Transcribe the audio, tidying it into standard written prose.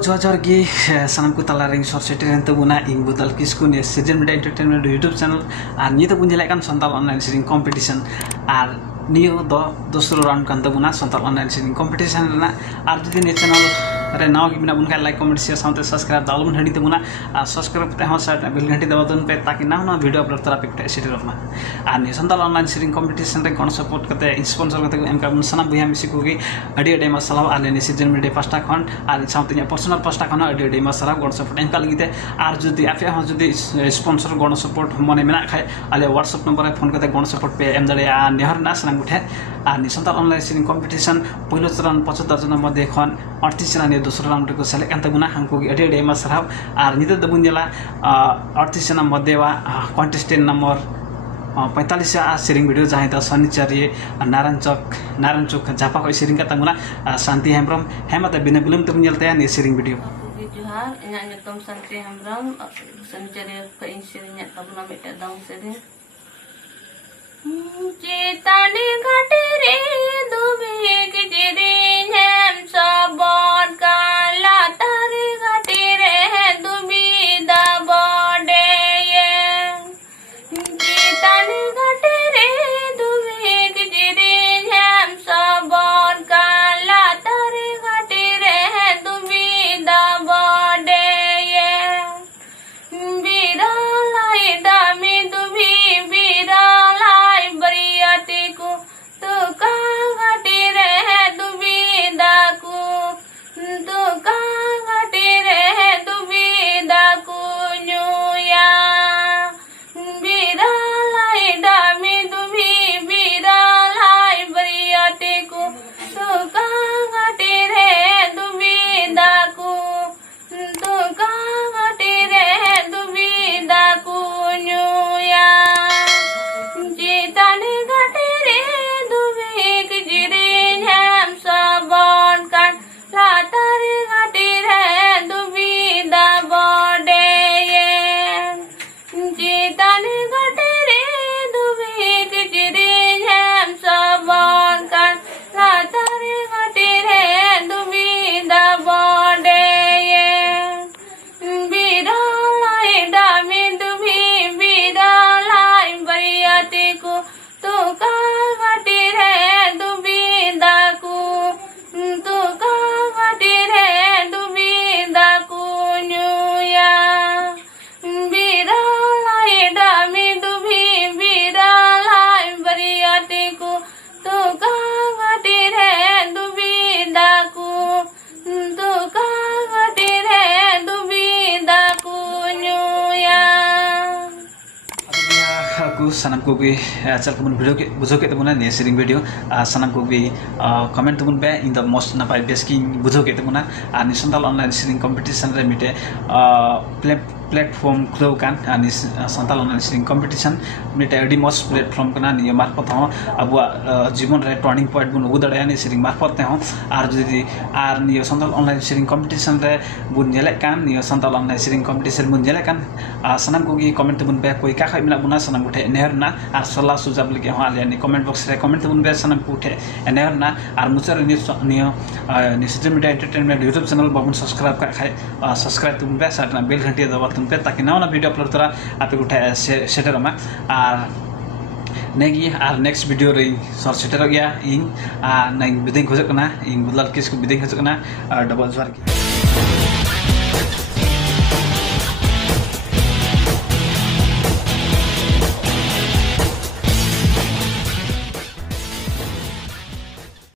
जोहर की सानम को तला रिंग शॉर्ट सेटेन तबुना इन बुदल किसको ने season media entertainment YouTube channel और निये तबुन जेला कान संथाल ऑनलाइन सीरिंग कंपटीशन और नियो दोसरो राउंड कान तबुना संथाल ऑनलाइन सीरिंग कंपटीशन रेना और जदि ने चैनल रे नाव की बिना बुनका लाइक कमेंट शेयर साउंड सब्सक्राइब दालबुन हडी तबुना और सब्सक्राइब ते हम साइड बेल घंटी दबा दुन पे ताकि ना ना वीडियो अपलोड तरा पे सेटेरमा और नि संथाल ऑनलाइन सीरिंग कंपटीशन रे कोन सपोर्ट करते स्पॉन्सर करते एम का सनाम बयहा मिसी को गी अडी अडी मसला आले नि सीजन मीडिया पास्टा खन और साउंड पर्सनल पास्टा खन अडी अडी मसला गण सपोर्ट एम का लगिते और जदि आपे हम जदि स्पॉन्सर गण सपोर्ट मने मेना खाय आले व्हाट्सएप नंबर रे फोन करते गण सपोर्ट पे एम दड़े नेहर ना सनाम उठे और नि संथाल ऑनलाइन सीरिंग कंपटीशन पहिलो चरण 75 जन मध्ये खन 38 जना ने दोस्रो राउंड को सेलेक्ट अंत गुना हमको अडी अडी मसराव और निते दबुन जेला 38 जना मध्ये वा कॉन्टेस्टेंट नंबर 45 सीरिंग वीडियो जहाँ तो शनिचारी नारायण चौक झापा को सीरिंग का तंगुना शांति हेमरम हेमत बिना बिलम तब निलते हैं सीरिंग वीडियो जोहर इना नितम शांति हेमरम शनिचारी को सीरिंग तबुना बेटा दाम सीरिंग चेतानी घाटे रे दुबे के सीरिंग हम सबोट का लातारे घाटे रे दुबी दा बॉडे चेतानी घाटे रे दुबे के सीरिंग हम सबोट का लातारे घाटे रे दुबी दा बॉडे बिरालाई दामी दुबी बिरालाई बरियाती को तो का घाटे रे दुबी दा को तो का घाटे रे दुबी दा को न्यूया बिरालाई दामी दुबी बिरालाई बरियाती को तो का घाटे रे दुबी दा को तो का घाटे रे दुबी दा को न्यूया चेताने घाटे रे दुबी के जीरिन हम सबोट कान लातारे घाटे रे दुबी दा बॉडे चेताने घाटे रे दुबी के जीरिन हम सबोट कान लातारे घाटे रे दुबी दा बॉडे बिरालाई दामी दुबी बिरालाई बरियाती को तो का घाटे रे दुबी दा को तो का घाटे रे दुबी दा को न्यूया बिरालाई दामी दुबी बिरालाई बरियाती को तो का घाटे रे दुबी दा को तो का घाटे रे दुबी दा को न्यूया को सनम को भी चल को वीडियो के बुझो के तबुना ने सीरिंग वीडियो सनम को भी कमेंट तबुन बे इन द मोस्ट नापाय बेस की बुझो के तबुना आ निसंताल ऑनलाइन सीरिंग कंपटीशन रे मिटे प्लेटफॉर्म खुलो कान अनि संथाल ऑनलाइन सीरिंग कंपटीशन मिटे अडी मोस्ट प्लेटफॉर्म कना नि मार्फत हो अब जीवन रे टर्निंग पॉइंट बुन उदड़े अनि सीरिंग मार्फत हो आर जदि आर नि संथाल ऑनलाइन सीरिंग कंपटीशन रे बुन जेले कान नि संथाल ऑनलाइन सीरिंग कंपटीशन बुन जेले कान सनम को की कमेंट बुन बे कोई का खाय मिना बुना सनम उठे नेहरना आर सल्ला सुझाव लगे हो आले नि कमेंट बॉक्स रे कमेंट बुन बे सनम को उठे नेहरना आर मुचर नि season media entertainment YouTube channel बाबुन सब्सक्राइब का खाय सब्सक्राइब तुम बे साटना बेल घंटी दबा पे ताकि नवा वीडियो अपलोड तरा आप उठे सेटरमा और नेगी और नेक्स्ट वीडियो रे सर सेटर गया इन बिदिंग खोजना इन बुदल किस को बिदिंग खोजना डबल जोहर की